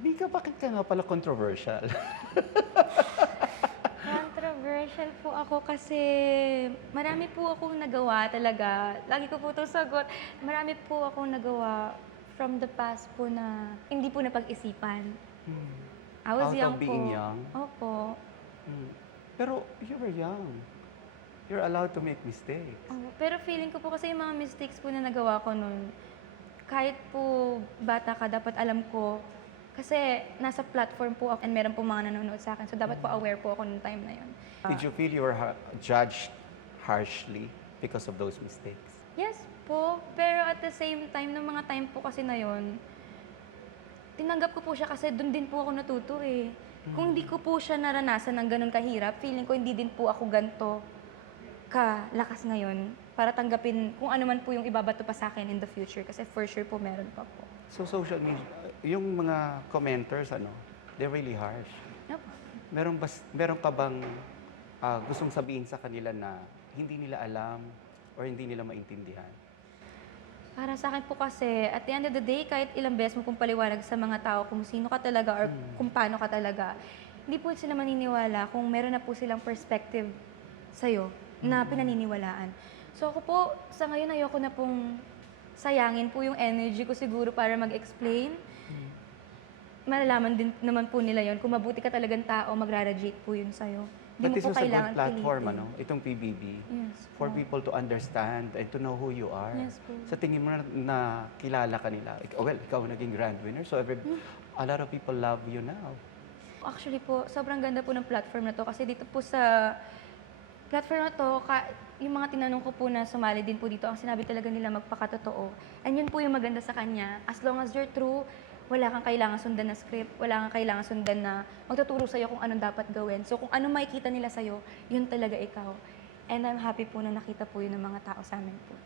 Mika, bakit ka nga pala controversial? Controversial po ako kasi marami po akong nagawa talaga. Lagi ko po 'tong sagot. Marami po akong nagawa from the past po na hindi po napag-isipan. I was Out of young being po. young? Opo. Hmm. Pero you were young. You're allowed to make mistakes. Oo, pero feeling ko po kasi yung mga mistakes po na nagawa ko nun, kahit po bata ka dapat alam ko. Kasi nasa platform po ako and meron po mga nanonood sa'kin, so dapat po aware po ako nung time na yun. Did you feel you were judged harshly because of those mistakes? Yes po, pero at the same time, nung mga time po kasi na yun, tinanggap ko po siya kasi dun din po ako natuto eh. Kung hindi ko po siya naranasan ng gano'n kahirap, feeling ko hindi din po ako ganito kalakas ngayon para tanggapin kung ano man po yung ibabato pa sa akin in the future kasi for sure po meron pa po. So social media, yung mga commenters, they're really harsh. Opo. Meron ka bang gustong sabihin sa kanila na hindi nila alam or hindi nila maintindihan? Para sa akin po kasi, at the end of the day, kahit ilang beses mo pong paliwanag sa mga tao kung sino ka talaga or kung paano ka talaga, hindi po sila maniniwala kung meron na po silang perspective sa'yo na pinaniniwalaan. So ako po, sa ngayon ayoko na pong sayangin po yung energy ko siguro para mag-explain. Malalaman din naman po nila yon kung mabuti ka talagang tao, magra-radiate po yun sa'yo. But Hindi mo this po was a good kailangan platform, pilitin. itong PBB, Yes for po. people to understand and to know who you are. Yes po. Sa tingin mo na kilala ka nila, well, ikaw naging grand winner, so a lot of people love you now. Actually po, sobrang ganda po ng platform na to kasi dito po sa platform na to, yung mga tinanong ko po na sumali din po dito, ang sinabi talaga nila magpakatotoo. And yun po yung maganda sa kanya. As long as you're true, wala kang kailangan sundan na script, wala kang kailangan sundan na magtuturo sa'yo kung anong dapat gawin. So kung anong makikita nila sa'yo, yun talaga ikaw. And I'm happy po na nakita po yun ng mga tao sa amin po.